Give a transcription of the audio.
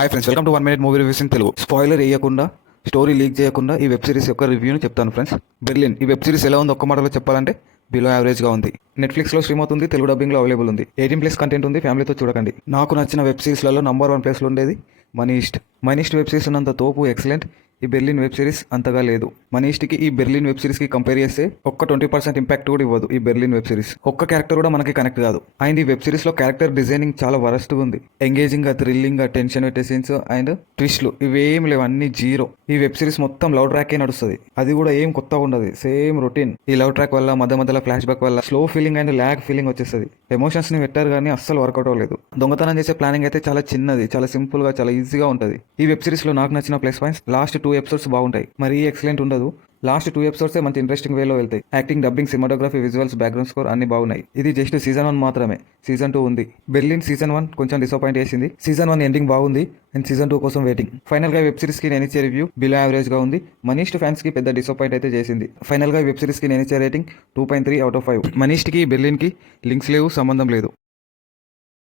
Hi friends, welcome to 1 minute movie reviews in Telugu. Spoiler వేయకుండా, story leak చేయకుండా ఈ web series యొక్క రివ్యూని చెప్తాను ఫ్రెండ్స్. బెర్లిన్ ఈ వెబ్ సిరీస్ ఎలా ఉంది ఒక్క మాటలో చెప్పాలంటే బిలో యావరేజ్గా ఉంది. నెట్ఫ్లిక్స్లో స్ట్రీమ్ అవుతుంది, తెలుగు డబ్బింగ్లో అవైలబుల్ ఉంది. 18+ కంటెంట్ ఉంది, ఫ్యామిలీతో చూడకండి. నాకు నచ్చిన వెబ్ సిరీస్లలో నంబర్ 1 ప్లేస్లో ఉండేది మనీ ఈస్ట్ వెబ్ సిరీస్ ఉన్నంత తోపు ఎక్సలెంట్ ఈ బెర్లిన్ వెబ్ సిరీస్ అంతగా లేదు. మనీ ఈస్ట్కి ఈ బెర్లిన్ వెబ్ సిరీస్కి కంపేర్ చేస్తే ఒక్క 20% ఇంపాక్ట్ కూడా ఇవ్వదు ఈ బెర్లిన్ వెబ్ సిరీస్. ఒక్క క్యారెక్టర్ కూడా మనకి కనెక్ట్ కాదు. అండ్ ఈ వెబ్ సిరీస్లో క్యారెక్టర్ డిజైనింగ్ చాలా వరస్ట్గా ఉంది. ఎంగేజింగ్గా, థ్రిల్లింగ్గా, టెన్షన్ పెట్టే సీన్స్ అండ్ ట్విస్ట్లు ఇవేం లేవు, అన్ని జీరో. ఈ వెబ్ సిరీస్ మొత్తం లవ్ ట్రాకే నడుస్తుంది, అది కూడా ఏం కొత్తగా ఉండదు, సేమ్ రొటీన్. ఈ లవ్ ట్రాక్ వల్ల మధ్యలో ఫ్లాష్ బ్యాక్ వల్ల slow feeling and lag feeling వచ్చేస్తుంది. ఎమోషన్స్ ని పెట్టారు కానీ అస్సలు వర్కౌట్ అవ్వలేదు. దొంగతనం చేసే ప్లానింగ్ అయితే చాలా చిన్నది, చాలా సింపుల్ గా, చాలా ఈజీగా ఉంటుంది. ఈ వెబ్ సిరీస్ లో నాకు నచ్చిన ప్లస్ పాయింట్స్ లాస్ట్ 2 ఎపిసోడ్స్ బాగుంటాయి, మరీ ఎక్సలెంట్ ఉండదు. లాస్ట్ 2 ఎపిసోడ్స్ మంచి ఇంట్రెస్టింగ్ వేలో వెళ్తాయి. Acting, dubbing, cinematography, visuals, background score అన్ని బాగున్నాయి. ఇది జస్ట్ సీజన్ 1 మాత్రమే, సీజన్ 2 ఉంది. బెర్లిన్ సీజన్ 1 కొంచెం డిసప్పాయింట్ చేసింది. సీజన్ 1 ఎండింగ్ బాగుంది అండ్ సీజన్ 2 కోసం వెయిటింగ్. ఫైనల్ గా వెబ్ సిరీస్ కి నేను ఇచ్చే రివ్యూ బిలో యావరేజ్ గా ఉంది. మనీస్ట్ ఫ్యాన్స్ కి పెద్ద డిసప్పాయింట్ అయితే చేసింది. ఫైనల్ గా వెబ్ సిరీస్ కి నేను ఇచ్చే రేటింగ్ 2.3 out of 5. మనీస్ట్ కి బెర్లిన్ కి లింక్స్ లేవు, సంబంధం లేదు.